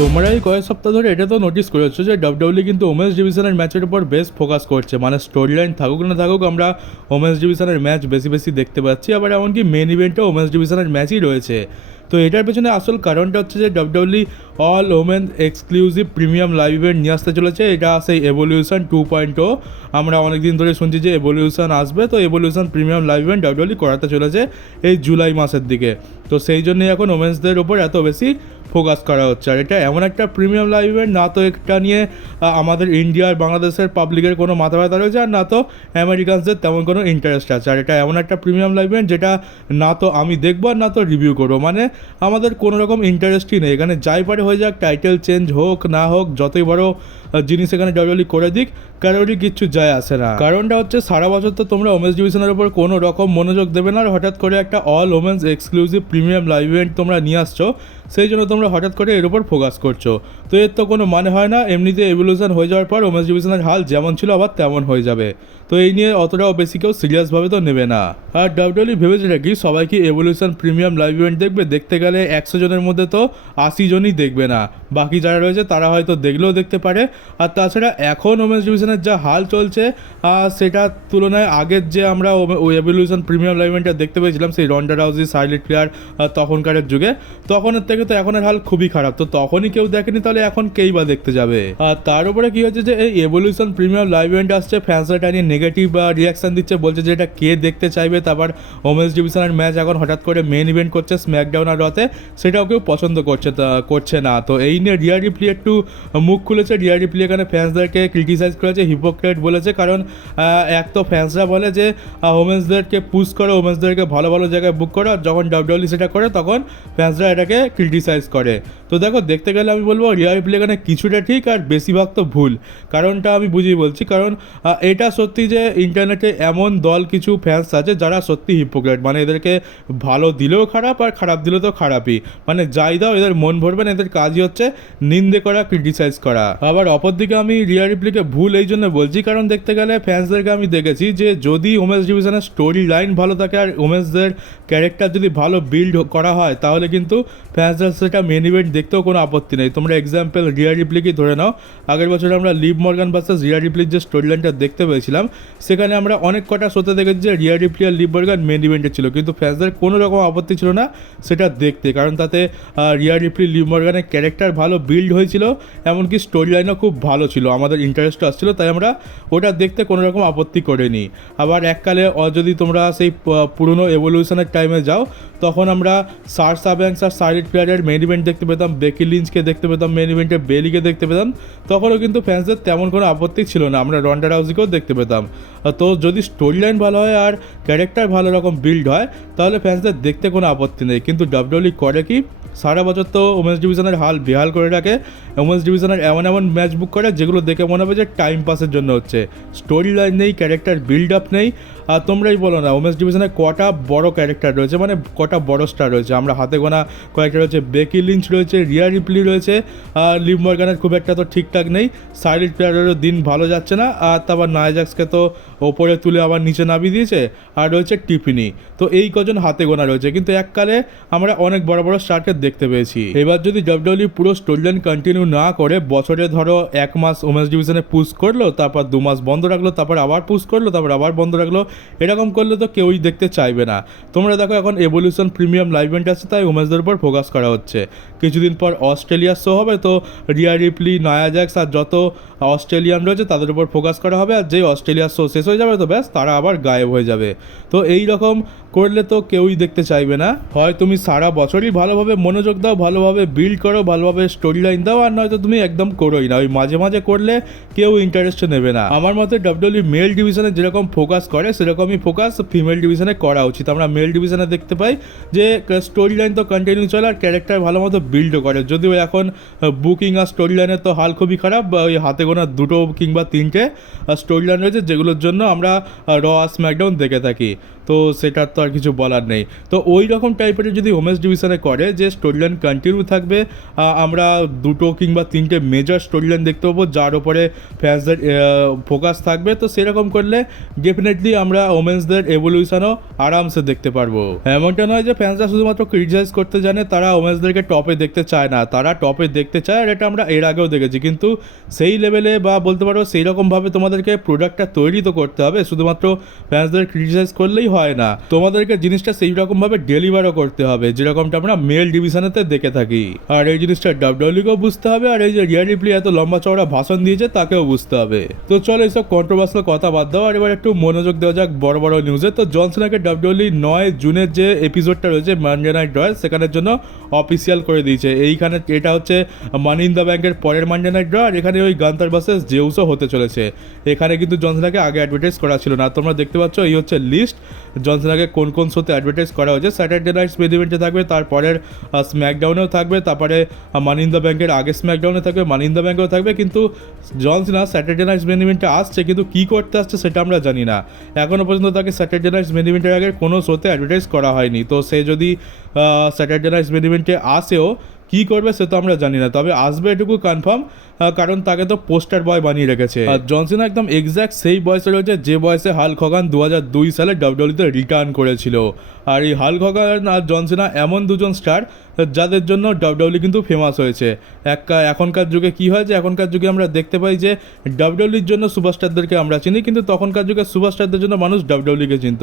তোমরা এই কয়েক সপ্তাহ ধরে এটা তো নোটিস করেছো যে ডাব্লিউডাব্লিউ কিন্তু ওমেন্স ডিভিশনের ম্যাচের উপর বেশ ফোকাস করছে, মানে স্টোরি লাইন থাকুক না থাকুক আমরা ওমেন্স ডিভিশনের ম্যাচ বেশি বেশি দেখতে পাচ্ছি। আবার এমনকি মেন ইভেন্টেও ওমেন্স ডিভিশনের ম্যাচই রয়েছে। তো এটার পেছনে আসল কারণটা হচ্ছে যে WWE all women exclusive premium live event নিয়ে আসতে চলেছে। এটা সেই এভলিউশন 2.0। আমরা অনেকদিন ধরে শুনছি যে এভলিউশন আসবে, তো evolution premium live event WWE করাতে চলেছে এই জুলাই মাসের দিকে। তো সেই জন্যই এখন ওমেন্সদের ওপর এত বেশি ফোকাস করা হচ্ছে। আর এটা এমন একটা প্রিমিয়াম লাইভ ইভেন্ট, না তো একটা নিয়ে আমাদের ইন্ডিয়ার বাংলাদেশের পাবলিকের কোনো মাথা ব্যথা রয়েছে, আর না তো আমেরিকানসদের তেমন কোনো ইন্টারেস্ট আছে। আর এটা এমন একটা প্রিমিয়াম লাইভ ইভেন্ট যেটা না তো আমি দেখবো আর না তো রিভিউ করবো, মানে আমাদের কোনো রকম ইন্টারেস্টই নেই। এখানে যাই পারে হয়ে যাক, টাইটেল চেঞ্জ হোক না হোক, যতই বড় জিনিস এখানে ডাব্লিউডাব্লিউ করে দিক, কারোরই কিচ্ছু যায় আসে না। কারণটা হচ্ছে সারা বছর তো তোমরা ওমেন্স ডিভিশনের উপর কোনো রকম মনোযোগ দেবে না, আর হঠাৎ করে একটা all women's exclusive premium live event তোমরা নিয়ে আসছো, সেই জন্য তোমরা হঠাৎ করে এর উপর ফোকাস করছো। তো এর তো কোনো মানে হয় না। এমনিতে এভলিউশন হয়ে যাওয়ার পর ওমেন্স ডিভিশনের হাল যেমন ছিল আবার তেমন হয়ে যাবে। তো এই নিয়ে অতটাও বেশি কেউ সিরিয়াসভাবে তো নেবে না। আর ডাব্লিউডাব্লিউ ভেবেছে কি সবাই কি এভলিউশন প্রিমিয়াম লাইভ ইভেন্ট দেখবে? দেখতে গেলে 100 জনের মধ্যে তো 80 জনই দেখবে না, বাকি যারা রয়েছে তারা হয়তো দেখলেও দেখতে পারে। আর তাছাড়া এখন ওমেন্স ডিভিশনের যা হাল চলছে সেটার তুলনায় আগের যে আমরা ওই এভলিউশন প্রিমিয়াম লাইভ ইভেন্টটা দেখতে পেয়েছিলাম সেই রন্ডা রাউজি, শার্লেট ফ্লেয়ার তখনকারের যুগে, তখনের থেকে তো এখনের হাল খুবই খারাপ। তো তখনই কেউ দেখেনি, তাহলে এখন কেই বা দেখতে যাবে? আর তার উপরে কি হচ্ছে যে এই এভলিউশন প্রিমিয়াম লাইভ ইভেন্ট আসছে, ফ্যান্সরা এটা নিয়ে নেগেটিভ রিয়াকশন দিচ্ছে, বলছে যে এটা কে দেখতে চাইবে। তারপর ওমেন্স ডিভিশনের ম্যাচ এখন হঠাৎ করে মেন ইভেন্ট করছে স্ম্যাকডাউন আর রতে, সেটাও কেউ পছন্দ করছে না। তো এই নিয়ে রিয়া রিপ্লি একটু মুখ খুলেছে। রিয়া রিপ্লি এখানে ফ্যান্সদেরকে ক্রিটিসাইজ করেছে, হিপোক্রেট বলেছে। কারণ এক তো ফ্যান্সরা বলে যে ওমেন্সদেরকে পুশ করো, ওমেন্সদেরকে ভালো ভালো জায়গায় বুক করো, আর যখন ডাব্লিউডাব্লিউ সেটা করে তখন ফ্যান্সরা এটাকে ক্রিটিসাইজ করে। তো দেখো, দেখতে গেলে আমি বলবো রিয়া রিপ্লি এখানে কিছুটা ঠিক আর বেশিরভাগ তো ভুল। কারণটা আমি বুঝিয়ে বলছি। কারণ এটা সত্যি যে ইন্টারনেটে এমন দল কিছু ফ্যান্স আছে যারা সত্যি হিপোক্রেট, মানে এদেরকে ভালো দিলেও খারাপ আর খারাপ দিলেও তো খারাপই, মানে যাই দাও এদের মন ভরবে না, এদের কাজই হচ্ছে নিন্দে করা, ক্রিটিসাইজ করা। আবার অপরদিকে আমি রিয়া রিপ্লিকে ভুল এই জন্য বলছি কারণ দেখতে গেলে ফ্যান্সদেরকে আমি দেখেছি যে যদি ওমেন্স ডিভিশনের স্টোরি লাইন ভালো থাকে আর ওমেন্সদের ক্যারেক্টার যদি ভালো বিল্ড করা হয়, তাহলে কিন্তু ফ্যান্সদের সেটা মেন ইভেন্ট দেখতেও কোনো আপত্তি নেই। তোমরা এক্সাম্পল রিয়া রিপ্লিকেই ধরে নাও। আগের বছর আমরা লিভ মর্গান ভার্সেস রিয়া রিপ্লির যে স্টোরি লাইনটা দেখতে পেয়েছিলাম, সেখানে আমরা অনেক কটা শোতে দেখেছি যে রিয়া রিপ্লি আর লিভ মর্গান মেন ইভেন্টে ছিল, কিন্তু ফ্যান্সদের কোনো রকম আপত্তি ছিল না সেটা দেখতে, কারণ তাতে রিয়া রিপ্লি লিভ মর্গানের ক্যারেক্টার ভালো বিল্ড হয়েছিল, এমনকি স্টোরি লাইনও খুব ভালো ছিল, আমাদের ইন্টারেস্টও আসছিল, তাই আমরা ওটা দেখতে কোনো রকম আপত্তি করিনি। আবার এককালে যদি তোমরা সেই পুরনো এভলিউশনের টাইমে যাও, তখন আমরা সারসা ব্যাংকস আর শার্লেট ফ্লেয়ারের মেন ইভেন্ট দেখতে পেতাম, বেকি লিঞ্চকে দেখতে পেতাম মেন ইভেন্টে, বেলিকে দেখতে পেতাম, তখনও কিন্তু ফ্যান্সদের তেমন কোনো আপত্তি ছিল না, আমরা রন্ডা রাউজিকেও দেখতে পেতাম। তো যদি স্টোরি লাইন ভালো হয় আর ক্যারেক্টার ভালো রকম বিল্ড হয়, তাহলে ফ্যান্সদের দেখতে কোনো আপত্তি নেই। কিন্তু ডাব্লিউডাব্লিউ করে কি, সারা বছর তো ওমেন্স ডিভিশনের হাল বেহাল করে রাখে। ওমেন্স ডিভিশনের এমন এমন ম্যাচ বুক করে যেগুলো দেখে মনে হবে যে টাইম পাসের জন্য হচ্ছে, স্টোরি লাইন নেই, ক্যারেক্টার বিল্ড আপ নেই। আর তোমরাই বলো না ওমেন্স ডিভিশনে কটা বড় ক্যারেক্টার রয়েছে, মানে কটা বড় স্টার রয়েছে, আমরা হাতে গোনা কয়েকটা রয়েছে, বেকি লিঞ্চ রয়েছে, রিয়া রিপ্লি রয়েছে, আর লিভ মর্গানের খুব একটা তো ঠিকঠাক নেই, শার্লেট ফ্লেয়ারেরও দিন ভালো যাচ্ছে না, আর তারপর নায়া জ্যাক্সকে তো ওপরে তুলে আবার নিচে নামিয়ে দিয়েছে, আর রয়েছে টিফিনি। তো এই কজন হাতে গোনা রয়েছে, কিন্তু এককালে আমরা অনেক বড় বড় স্টারকে দেখতে পেয়েছি। এবার যদি ডাব্লিউডাব্লিউ পুরো স্টোরি লাইন কন্টিনিউ না করে, বছরে ধরো 1 মাস ওমেন্স ডিভিশনে পুশ করলো, তারপর 2 মাস বন্ধ রাখলো, তারপর আবার পুশ করলো, তারপর আবার বন্ধ রাখলো, এরকম করলে তো কেউই দেখতে চাইবে না। তোমরা দেখো এখন এভলিউশন প্রিমিয়াম লাইভ ইভেন্ট আছে, তাই ওমেন্সদের উপর ফোকাস করা হচ্ছে। কিছুদিন পর অস্ট্রেলিয়ার শো হবে, তো রিয়া রিপ্লি, নায়া জ্যাক্স আর যত অস্ট্রেলিয়ান রয়েছে তাদের উপর ফোকাস করা হবে, আর যেই অস্ট্রেলিয়ার শো শেষ হয়ে যাবে তো ব্যাস তারা আবার গায়েব হয়ে যাবে। তো এই রকম করলে তো কেউই দেখতে চাইবে না। হয় তুমি সারা বছরই ভালোভাবে মনোযোগ দাও, ভালোভাবে বিল্ড করো, ভালোভাবে স্টোরি লাইন দাও, আর নয়তো তুমি একদম করোই না। ওই মাঝে মাঝে করলে কেউ ইন্টারেস্ট নেবে না। আমার মতে ডাব্লিউডাব্লিউ মেল ডিভিশনে যেরকম ফোকাস করে সেরকমই ফোকাস ফিমেল ডিভিশনে করা উচিত। আমরা মেল ডিভিশনে দেখতে পাই যে স্টোরি লাইন তো কন্টিনিউ চলে আর ক্যারেক্টার ভালো মতো বিল্ডও করে, যদিও এখন বুকিং আর স্টোরি লাইনের তো হাল খুবই খারাপ। ওই হাতে গোনা 2 কিংবা 3টে স্টোরি লাইন রয়েছে যেগুলোর জন্য আমরা র আর স্ম্যাকডাউন দেখে থাকি। তো সেটার তো আর কিছু বলার নেই। তো ওই রকম টাইপের যদি ওমেন্স ডিভিশনে করে যে স্টোরি লাইন কন্টিনিউ থাকবে, আমরা 2 কিংবা 3টে মেজর স্টোরি লাইন দেখতে পাবো যার ওপরে ফ্যান্সদের ফোকাস থাকবে, তো সেরকম করলে ডেফিনেটলি আমরা ওমেন্সদের এভলিউশনও আরামসে দেখতে পারবো। এমনটা নয় যে ফ্যান্সরা শুধুমাত্র ক্রিটিসাইজ করতে জানে, তারা ওমেন্সদেরকে টপে দেখতে চায় না, তারা টপে দেখতে চায়, আর এটা আমরা এর আগেও দেখেছি। কিন্তু সেই লেভেলে বা বলতে পারো সেই রকমভাবে তোমাদেরকে প্রোডাক্টটা তৈরি তো করতে হবে, শুধুমাত্র ফ্যান্সদের ক্রিটিসাইজ করলেই হয় না, তোমাদেরকে জিনিসটা সেই রকমভাবে ডেলিভারও করতে হবে যেরকমটা আমরা মেল ডিভিশনেতে দেখে থাকি। আর এই জিনিসটা ডাব্লিউডব্লিউকেও বুঝতে হবে, আর এই যে রিয়া রিপ্লি এত লম্বা চওড়া ভাষণ দিয়েছে তাকেও বুঝতে হবে। তো চলো এইসব কন্ট্রোভার্সিয়াল কথা বাদ দাও, আর এবার একটু মনোযোগ দেওয়া যাক বড় বড় নিউজে। তো জন সিনাকে ডাব্লিউডব্লিউ 9 জুনের যে এপিসোডটা রয়েছে মানডে নাইট র, সেখানের জন্য অফিসিয়াল করে দিয়েছে। এইখানে এটা হচ্ছে মানি ইন দ্য ব্যাংকের পরের মানডে নাইট র, আর এখানে ওই গান্তার ভার্সেস জেউসও হতে চলেছে। এখানে কিন্তু জন সিনাকে আগে অ্যাডভার্টাইজ করা ছিল না, তোমরা দেখতে পাচ্ছ এই হচ্ছে লিস্ট জন সিনাকে কোন কোন শোতে অ্যাডভার্টাইজ করা হয়েছে। স্যাটারডে নাইট মেইন ইভেন্টে থাকবে, তারপরের স্ম্যাকডাউনেও থাকবে, তারপরে মানি ইন দ্য ব্যাংকের আগে স্ম্যাকডাউনে থাকবে, মানি ইন দ্য ব্যাংকেও থাকবে। কিন্তু জন সিনা স্যাটারডে নাইট মেইন ইভেন্টে আসছে, কিন্তু কী করতে আসছে সেটা আমরা জানি না। এখনও পর্যন্ত তাকে স্যাটারডে নাইট মেইন ইভেন্টের আগে কোনো শোতে অ্যাডভার্টাইজ করা হয়নি। তো সে যদি স্যাটারডে নাইট মেইন ইভেন্টে আসেও কী করবে সে তো আমরা জানি না, তবে আসবে এটুকু কনফার্ম, কারণ তাকে তো পোস্টার বয় বানিয়ে রেখেছে। আর জন সিনা একদম এক্স্যাক্ট সেই বয়সে রয়েছে যে বয়সে হাল্ক হগান 2002 সালে ডাব্লিউডব্লিউতে রিটার্ন করেছিল। আর এই হাল্ক হগান আর জন সিনা এমন দুজন স্টার যাদের জন্য ডাব্লিউডব্লিউ কিন্তু ফেমাস হয়েছে। এখনকার যুগে কী হয় যে এখনকার যুগে আমরা দেখতে পাই যে ডাব্লিউডব্লিউর জন্য সুপারস্টারদেরকে আমরা চিনি, কিন্তু তখনকার যুগে সুপারস্টারদের জন্য মানুষ ডাব্লিউডব্লিউকে চিনত।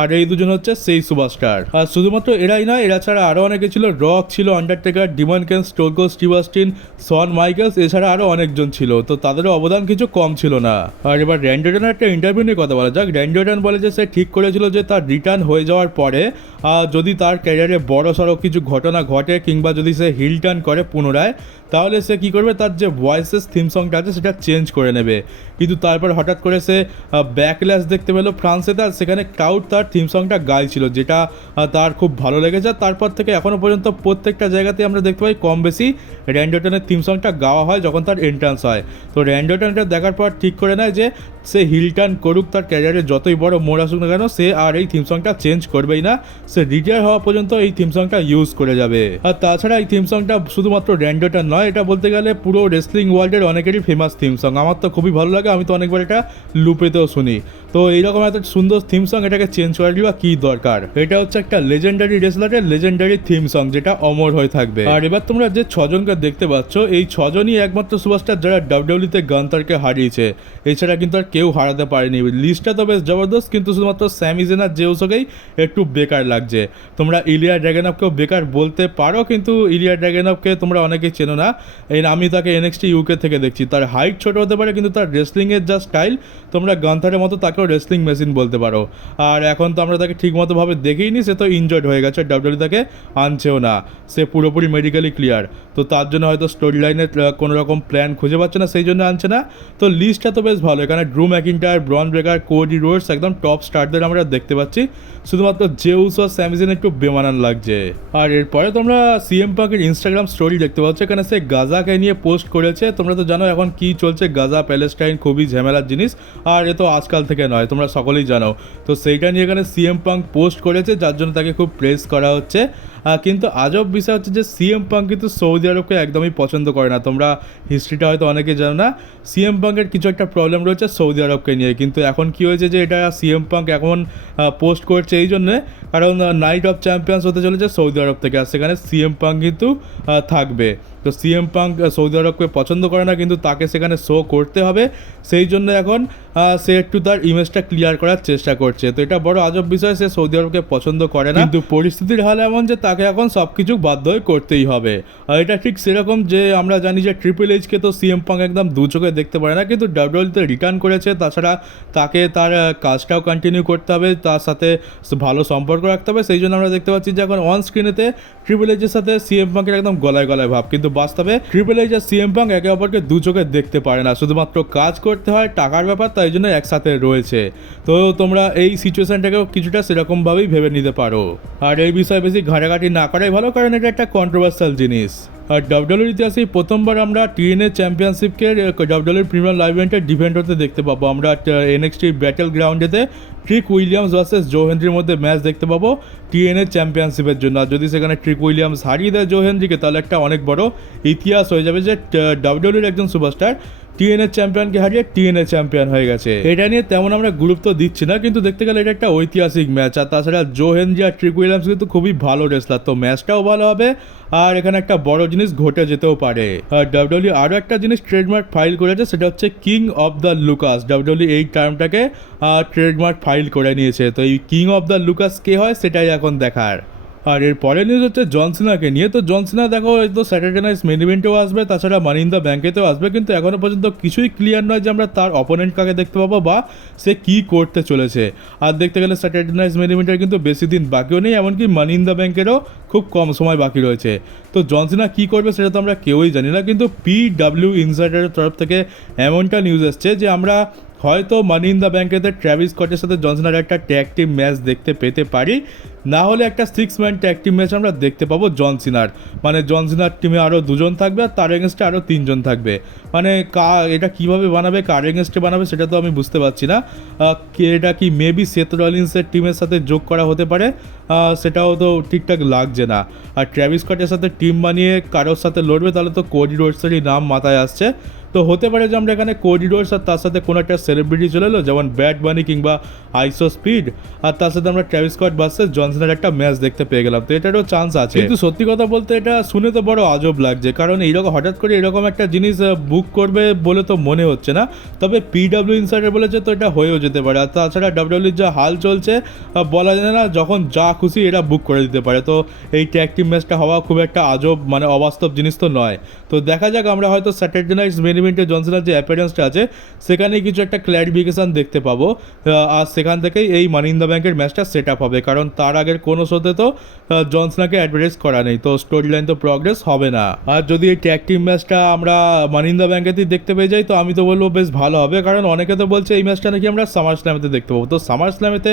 আর এই দুজন হচ্ছে সেই সুপারস্টার। আর শুধুমাত্র এরাই নয়, এরা ছাড়া আরও অনেকে ছিল। রক ছিল, আন্ডারটেকার, ডিমন কেন, স্টোন কোল্ড স্টিভ অস্টিন, শন মাইকেলস, এছাড়া আরও অনেকজন ছিল। তো তাদেরও অবদান কিছু কম ছিল না। আর এবার র্যান্ডি অর্টনের একটা ইন্টারভিউ নিয়ে কথা বলা যাক। র্যান্ডি অর্টন বলে যে সে ঠিক করেছিল যে তার রিটার্ন হয়ে যাওয়ার পরে যদি তার ক্যারিয়ারে বড় সড়ো কিছু ঘটনা ঘটে কিংবা যদি সে হিল টার্ন করে পুনরায়, তাহলে সে কী করবে, তার যে ভয়েসেস থিম সংটা আছে সেটা চেঞ্জ করে নেবে। কিন্তু তারপর হঠাৎ করে সে ব্যাকল্যাশ দেখতে পেলো ফ্রান্সে, তার সেখানে ক্রাউড তার থিম সংটা গাইছিল, যেটা তার খুব ভালো লেগেছে। তারপর থেকে এখনও পর্যন্ত প্রত্যেকটা জায়গাতে আমরা দেখতে পাই কম বেশি র্যান্ডি অর্টনের থিম সংটা গাওয়া হয় যখন তার এন্ট্রান্স হয়। তো র্যান্ডি অর্টন এটা দেখার পর ঠিক করে নেয় যে সে হিল টার্ন করুক, তার ক্যারিয়ারে যতই বড় মোড় আসুক না কেন, সে আর এই থিম সংটা চেঞ্জ করবেই না, সে রিটায়ার হওয়া পর্যন্ত এই থিম সংটা ইউজ করে যাবে। আর তাছাড়া এই থিম সংটা শুধুমাত্র র্যান্ডি অর্টন নয়, এটা বলতে গেলে পুরো রেসলিং ওয়ার্ল্ডের অনেকেরই ফেমাস থিম সং। আমার তো খুবই ভালো লাগে, আমি তো অনেকবার এটা লুপেতেও শুনি। তো এইরকম এত সুন্দর থিম সং এটাকে চেঞ্জ করার বা কী দরকার? এটা হচ্ছে একটা লেজেন্ডারি রেসলারের লেজেন্ডারি থিম সং, যেটা অমর হয়ে থাকবে। আর এবার তোমরা যে 6 জনকে দেখতে পাচ্ছ, এই 6 জনই একমাত্র সুপারস্টার যারা ডাব্লিউডব্লিউতে গান্তারকে হারিয়েছে। এছাড়া কিন্তু আর কেউ হারাতে পারেনি। লিস্টটা তো বেশ জবরদস্ত, কিন্তু শুধুমাত্র স্যামি জেন আর জেউসোকেই একটু বেকার লাগছে। তোমরা ইলিয়া ড্রাগুনভকেও বেকার বলতে পারো, কিন্তু ইলিয়া ড্রাগুনভকে তোমরা অনেকেই চেনো না। আমি তাকে NXT UK থেকে দেখছি। তার হাইট ছোট হতে পারে, কিন্তু তার রেসলিংয়ের যা স্টাইল, তোমরা গান্থারের মতো তাকেও রেসলিং মেশিন বলতে পারো। আর এখন তো আমরা তাকে ঠিকমতোভাবে দেখিনি, সে তো ইনজয়েড হয়ে গেছে, ডাব্লিউডব্লিউ তাকে আনছেও না, সে পুরোপুরি মেডিকেলি ক্লিয়ার। তো তার জন্য হয়তো স্টোরি লাইনের কোনো রকম প্ল্যান খুঁজে পাচ্ছে না, সেই জন্য আনছে না। তো লিস্টটা তো বেশ ভালো, এখানে ড্রু ম্যাকিন্টায়ার, ব্রন ব্রেকার, কোডি রোডস একদম টপ স্টারদের আমরা দেখতে পাচ্ছি। শুধুমাত্র জেউস আর স্যামি জেন একটু বেমানান লাগছে। আর এরপরে তোমরা সিএম পাঙ্কের ইনস্টাগ্রাম স্টোরি দেখতে পাচ্ছ, এখানে সে গাজাকে নিয়ে পোস্ট করেছে। তোমরা তো জানো এখন কি চলছে, গাজা প্যালেস্টাইন খুবই ঝামেলার জিনিস, আর এ তো আজকাল থেকে নয়, তোমরা সকলেই জানো। তো সেইটা নিয়ে এখানে সিএম পাঙ্ক পোস্ট করেছে, যার জন্য তাকে খুব প্রেস করা হচ্ছে। কিন্তু আজব বিষয় হচ্ছে যে সিএম পাঙ্ক কিন্তু সৌদি আরবকে একদমই পছন্দ করে না। তোমরা হিস্ট্রিটা হয়তো অনেকে জানো না, সিএম পাঙ্কের কিছু একটা প্রবলেম রয়েছে সৌদি আরবকে নিয়ে। কিন্তু এখন কি হয়েছে যে এটা সিএম পাঙ্ক এখন পোস্ট করছে এই জন্যে, কারণ নাইট অফ চ্যাম্পিয়ন্স হতে চলেছে সৌদি আরব থেকে, আর সেখানে সিএম পাঙ্ক কিন্তু থাকবে। তো সিএম পাঙ্ক সৌদি আরবকে পছন্দ করে না, কিন্তু তাকে সেখানে শো করতে হবে, সেই জন্য এখন সে একটু তার ইমেজটা ক্লিয়ার করার চেষ্টা করছে। তো এটা বড় আজব বিষয়, সে সৌদি আরবকে পছন্দ করে না, কিন্তু পরিস্থিতির হাল এমন যে তাকে এখন সব কিছু বাধ্য হয়ে করতেই হবে। আর এটা ঠিক সেরকম যে আমরা জানি যে ট্রিপল এইচকে তো সিএম পাঙ্ক একদম দু চোখে দেখতে পারে না, কিন্তু ডাব্লিউডব্লিউতে রিটার্ন করেছে। তাছাড়া তাকে তার কাজটাও কন্টিনিউ করতে হবে, তার সাথে ভালো সম্পর্ক রাখতে হবে। সেই জন্য আমরা দেখতে পাচ্ছি যে এখন অন স্ক্রিনেতে ট্রিপল এইচের সাথে সিএম পাঙ্কের একদম গলায় গলায় ভাব, কিন্তু বাস্তবে triple H R CM punk একে অপরকে দু চোখে দেখতে পারে না, শুধুমাত্র কাজ করতে হয়, টাকার ব্যাপার, তাই জন্য একসাথে রয়েছে। তো তোমরা এই সিচুয়েশনটাকেও কিছুটা সেরকমভাবেই ভেবে নিতে পারো। আর এই বিষয়ে বেশি ঘাঁটাঘাঁটি না করাই ভালো, কারণ এটা একটা কন্ট্রোভার্সিয়াল জিনিস। আর ডাব্লিউডাব্লিউর ইতিহাসে এই প্রথমবার আমরা টিএনএ চ্যাম্পিয়নশিপকে ডাব্লিউডাব্লিউর প্রিমিয়ার লাইভ ইভেন্টে ডিফেন্ড হতে দেখতে পাবো। আমরা এনএক্সটি ব্যাটেল গ্রাউন্ডেতে ট্রিক উইলিয়ামস ভার্সেস জো হেনরির মধ্যে ম্যাচ দেখতে পাবো টিএনএ চ্যাম্পিয়নশিপের জন্য। আর যদি সেখানে ট্রিক উইলিয়ামস হারিয়ে দেয় জো হেনরিকে, তাহলে একটা অনেক বড় ইতিহাস হয়ে যাবে যে ডাব্লিউডাব্লিউর একজন সুপারস্টার টিএনএ চ্যাম্পিয়নকে হারিয়ে টিএনএ চ্যাম্পিয়ন হয়ে গেছে। এটা নিয়ে তেমন আমরা গুরুত্ব দিচ্ছি না, কিন্তু দেখতে গেলে এটা একটা ঐতিহাসিক ম্যাচ। আর তাছাড়া জো হেনরি আর ট্রিক উইলিয়ামস কিন্তু খুবই ভালো রেসলার, তো ম্যাচটাও ভালো হবে আর এখানে একটা বড় জিনিস ঘটে যেতেও পারে। আর ডাব্লিউডাব্লিউ আরও একটা জিনিস ট্রেডমার্ক ফাইল করেছে, সেটা হচ্ছে king of the Lucas. WWE এই টার্মটাকে ট্রেডমার্ক ফাইল করে নিয়েছে। তো এই কিং অফ দ্য লুকাস কে হয় সেটাই এখন দেখার। আর এর পরের নিউজ হচ্ছে জন সিনাকে নিয়ে। তো জন সিনা দেখো তো স্যাটারডে নাইট মেন ইভেন্টেও আসবে, তাছাড়া মানি ইন দ্য ব্যাঙ্কেতেও আসবে, কিন্তু এখনও পর্যন্ত কিছুই ক্লিয়ার নয় যে আমরা তার অপোনেন্ট কাকে দেখতে পাবো বা সে কী করতে চলেছে। আর দেখতে গেলে স্যাটারডে নাইট মেন ইভেন্টের কিন্তু বেশি দিন বাকিও নেই, এমনকি মানি ইন দ্য ব্যাঙ্কেরও খুব কম সময় বাকি রয়েছে। তো জন সিনা কী করবে সেটা তো আমরা কেউই জানি না, কিন্তু PW ইনসাইডারের তরফ থেকে এমনটা নিউজ এসছে যে আমরা হয়তো মানি ইন দ্য ব্যাঙ্কেতে ট্র্যাভিস স্কটের সাথে জন সিনার একটা ট্যাগ টিম ম্যাচ দেখতে পেতে পারি, না হলে একটা 6 ম্যান ট্যাগ টিম ম্যাচ আমরা দেখতে পাবো জন সিনার। মানে জন সিনার টিমে আরও 2 জন থাকবে আর তার এগেনস্টে আরও 3 জন থাকবে। মানে এটা কীভাবে বানাবে, কার এগেনস্টে বানাবে সেটা তো আমি বুঝতে পারছি না। এটা কি মেবি সেথ রলিন্সের টিমের সাথে যোগ করা হতে পারে, সেটাও তো ঠিকঠাক লাগছে না। আর ট্র্যাভিস স্কটের সাথে টিম বানিয়ে কারোর সাথে লড়বে, তাহলে তো কোডি রোডসেরই নাম মাথায় আসছে। তো হতে পারে যে আমরা এখানে কোডি রোডস আর তার সাথে কোনো একটা সেলিব্রিটি চলে এলো, যেমন ব্যাড বানি কিংবা আইসো স্পিড, আর তার সাথে আমরা ট্র্যাভিস স্কট ভার্সেস জনসনের একটা ম্যাচ দেখতে পেয়ে গেলাম। তো এটারও চান্স আছে, কিন্তু সত্যি কথা বলতে এটা শুনে তো বড় আজব লাগছে, কারণ এইরকম হঠাৎ করে এরকম একটা জিনিস বুক করবে বলে তো মনে হচ্ছে না। তবে PW ইনসাইডার বলেছে তো এটা হয়েও যেতে পারে। আর তাছাড়া ডাব্লিউডাব্লিউর যা হাল চলছে বলা যায় না, যখন যা খুশি এরা বুক করে দিতে পারে। তো এই ট্যাগ টিম ম্যাচটা হওয়া খুব একটা আজব মানে অবাস্তব জিনিস তো নয়। তো দেখা যাক, আমরা হয়তো স্যাটারডে নাইট মেন ইভেন্টে জনসনের যে অ্যাপিয়ারেন্সটা আছে সেখানে কিছু একটা ক্ল্যারিফিকেশান দেখতে পাবো, আর সেখান থেকেই এই মানি ইন দ্য ব্যাঙ্কের ম্যাচটা সেট আপ হবে, কারণ তার আগের কোনো শোতে তো জনসনাকে অ্যাডভার্টাইজ করা নেই, তো স্টোরি লাইন তো প্রগ্রেস হবে না। আর যদি এই ট্যাগ টিম ম্যাচটা আমরা মানি ইন দ্য ব্যাঙ্কেতেই দেখতে পেয়ে যাই, তো আমি তো বলবো বেশ ভালো হবে, কারণ অনেকে তো বলছে এই ম্যাচটা নাকি আমরা সামার স্ল্যামেতে দেখতে পাবো। তো সামার স্ল্যামেতে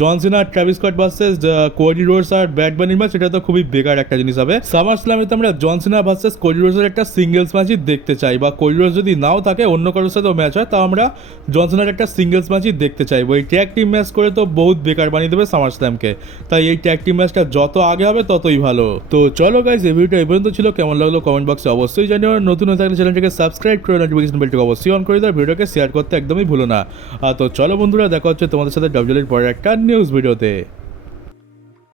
জন সিনা আর Travis Scott versus Cody Rhodes আর ব্যাড বানির ম্যাচ, এটা তো খুবই বেকার একটা জিনিস হবে। সামার স্ল্যামেতে আমরা জন সিনা ভার্সেস কোডি রোডসের একটা সিঙ্গেলস ম্যাচই দেখতে চাই, বা কোডি রোডস যদি নাও থাকে অন্য কারোর সাথেও ম্যাচ হয়, তাও আমরা জনসনের একটা সিঙ্গেলস ম্যাচই দেখতে চাইবো। এই ট্যাগ টিম ম্যাচ করে তো বহুত বেকার বানিয়ে দেবে সামার স্ল্যামকে, তাই এই ট্যাগ টিম ম্যাচটা যত আগে হবে ততই ভালো। তো চলো গাইস, এই ভিডিওটা এই পর্যন্ত ছিল। কেমন লাগলো কমেন্ট বক্সে অবশ্যই জানিও। নতুন হয়ে থাকলে চ্যানেলটাকে সাবস্ক্রাইব করে নোটিফিকেশন বেলটাকে অবশ্যই অন করে দাও, ভিডিওকে শেয়ার করতে একদমই ভুলো না। তো চলো বন্ধুরা, দেখা হচ্ছে তোমাদের সাথে ডাব্লিউডাব্লিউর পরের একটা নিউজ ভিডিওতে।